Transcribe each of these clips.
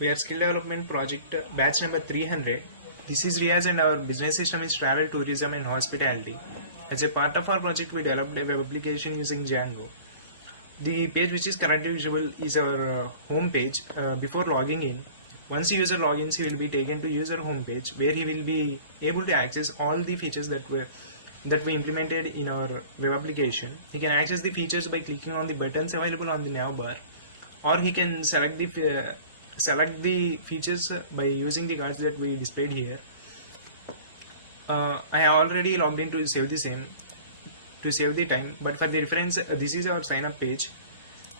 We are skill development project batch number 300. This is Riaz and our business system is travel, tourism and hospitality. As a part of our project, we developed a web application using Django. The page which is currently visible is our home page. Before logging in, once the user logins, he will be taken to user home page where he will be able to access all the features that we implemented in our web application. He can access the features by clicking on the buttons available on the nav bar, or he can select the features by using the cards that we displayed here. I have already logged in to save the same to save the time, but for the reference, this is our sign up page,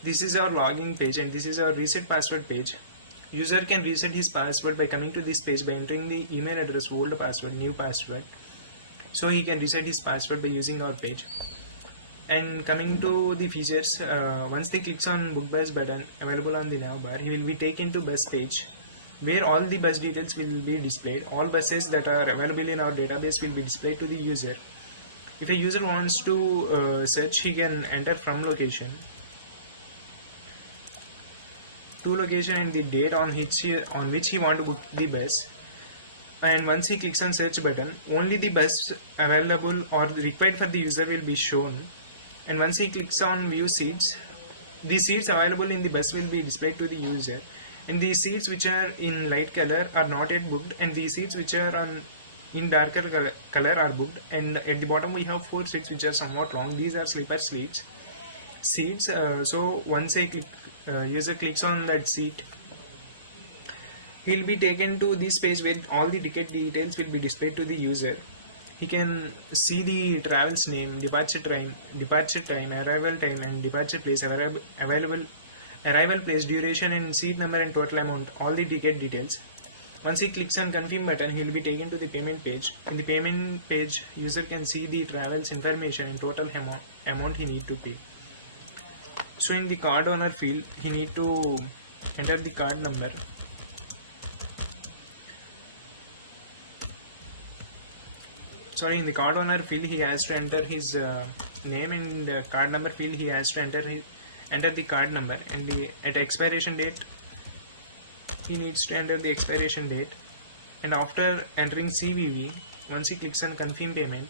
this is our login page, and this is our reset password page. User can reset his password by coming to this page by entering the email address, old password, new password. So he can reset his password by using our page. And coming to the features, once he clicks on book bus button available on the nav bar, he will be taken to bus page where all the bus details will be displayed. All buses that are available in our database will be displayed to the user. If a user wants to search, he can enter from location, to location, and the date on which he want to book the bus. And once he clicks on search button, only the bus available or required for the user will be shown. And once he clicks on view seats, the seats available in the bus will be displayed to the user, and the seats which are in light color are not yet booked, and the seats which are in darker color are booked. And at the bottom we have 4 seats which are somewhat long. These are sleeper seats. So once a user clicks on that seat, he will be taken to this page where all the ticket details will be displayed to the user. He can see the travel's name, departure time, arrival time, and departure place, available arrival place, duration, and seat number and total amount, all the ticket details. Once he clicks on confirm button, he will be taken to the payment page. In the payment page, user can see the travel's information and total amount he need to pay. So in the card owner field, he need to enter the card number. In the card owner field, he has to enter his name, and the card number field, he has to enter the card number, and at expiration date, he needs to enter the expiration date. And after entering CVV, once he clicks on confirm payment,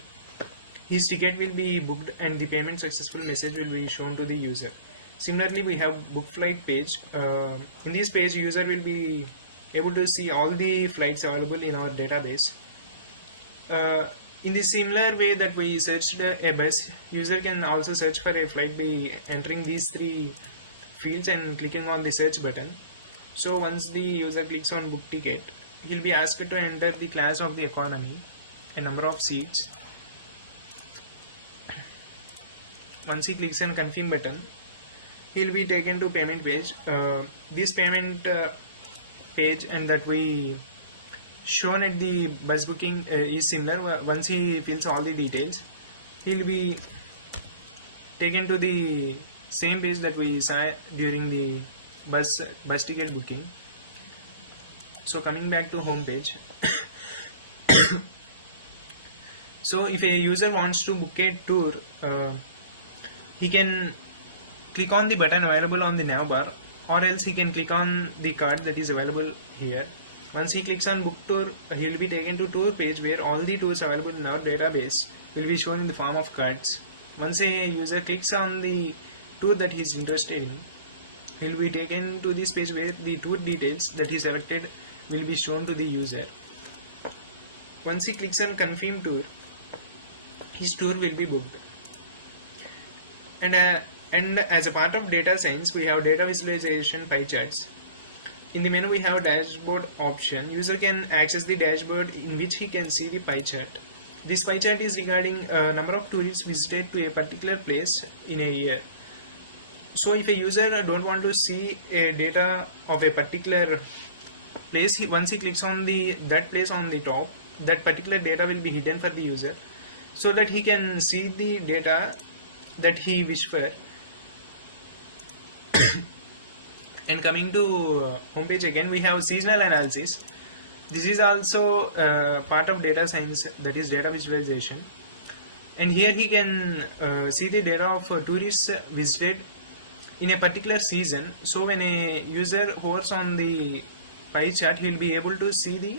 his ticket will be booked and the payment successful message will be shown to the user. Similarly, we have book flight page. In this page, user will be able to see all the flights available in our database. In the similar way that we searched a bus, user can also search for a flight by entering these 3 fields and clicking on the search button. So once the user clicks on book ticket, he will be asked to enter the class of the economy and number of seats. Once he clicks on confirm button, he will be taken to payment page. This payment page and that we shown at the bus booking is similar. Once he fills all the details, he will be taken to the same page that we saw during the bus ticket booking. So coming back to home page. So if a user wants to book a tour, he can click on the button available on the nav bar, or else he can click on the card that is available here. Once he clicks on book tour, he will be taken to tour page where all the tours available in our database will be shown in the form of cards. Once a user clicks on the tour that he is interested in, he will be taken to this page where the tour details that he selected will be shown to the user. Once he clicks on confirm tour, his tour will be booked. And as a part of data science, we have data visualization pie charts. In the menu, we have dashboard option. User can access the dashboard in which he can see the pie chart. This pie chart is regarding number of tourists visited to a particular place in a year. So if a user don't want to see a data of a particular place, once he clicks on that place on the top, that particular data will be hidden for the user, so that he can see the data that he wish for. And coming to homepage again, we have seasonal analysis. This is also part of data science, that is data visualization. And here he can see the data of tourists visited in a particular season. So when a user hovers on the pie chart, he will be able to see the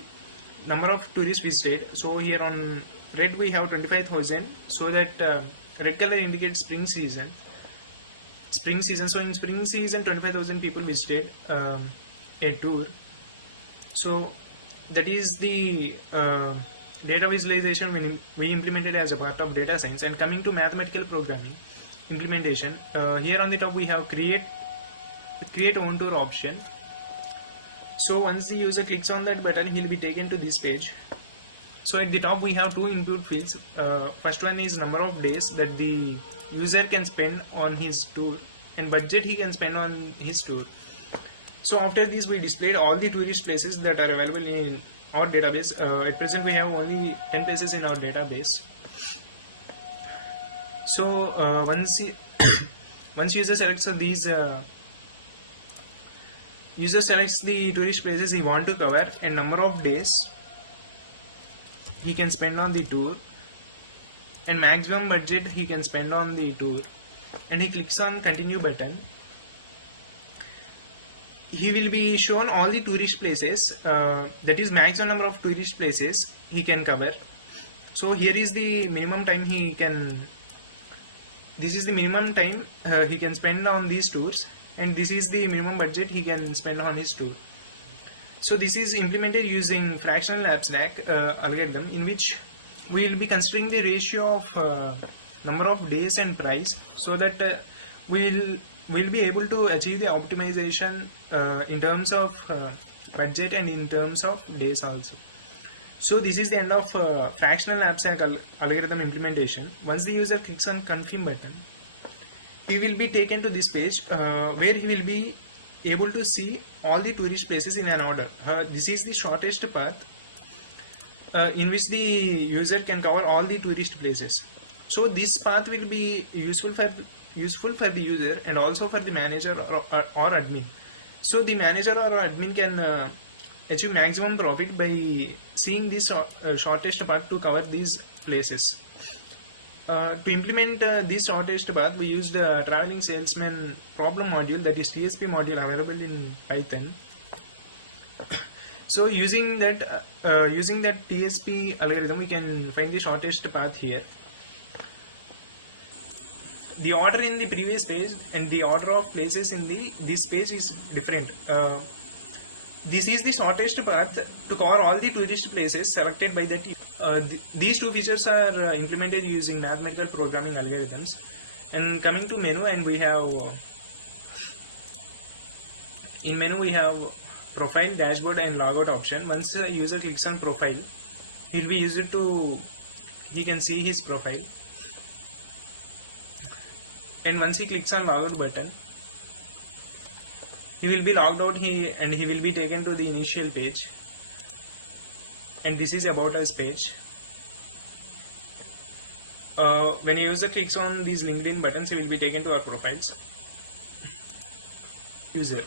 number of tourists visited. So here on red we have 25,000, so that red color indicates spring season. So in spring season 25,000 people visited a tour. So that is the data visualization when we implemented as a part of data science. And coming to mathematical programming implementation, here on the top we have create own tour option. So once the user clicks on that button, he will be taken to this page. So at the top we have two input fields. First one is number of days that the user can spend on his tour, and budget he can spend on his tour. So after this we displayed all the tourist places that are available in our database. At present we have only 10 places in our database. So once user selects these user selects the tourist places he want to cover and number of days he can spend on the tour and maximum budget he can spend on the tour, and he clicks on continue button, he will be shown all the tourist places, that is maximum number of tourist places he can cover. So here is the minimum time he can spend on these tours, and this is the minimum budget he can spend on his tour. So this is implemented using fractional abstract algorithm, in which we will be considering the ratio of number of days and price, so that we'll be able to achieve the optimization in terms of budget and in terms of days also. So this is the end of fractional abstract algorithm implementation. Once the user clicks on confirm button, he will be taken to this page where he will be able to see all the tourist places in an order. This is the shortest path in which the user can cover all the tourist places. So this path will be useful for the user and also for the manager or admin. So the manager or admin can achieve maximum profit by seeing this shortest path to cover these places. To implement this shortest path, we used a traveling salesman problem module, that is TSP module, available in Python. So using that TSP algorithm, we can find the shortest path here. The order in the previous page and the order of places in this page is different. This is the shortest path to cover all the tourist places selected by that. These two features are implemented using mathematical programming algorithms. And coming to menu, and we have in menu we have profile, dashboard and logout option. Once a user clicks on profile, he can see his profile, and once he clicks on logout button, he will be logged out and he will be taken to the initial page, and this is about us page. When a user clicks on these LinkedIn buttons, he will be taken to our profiles. User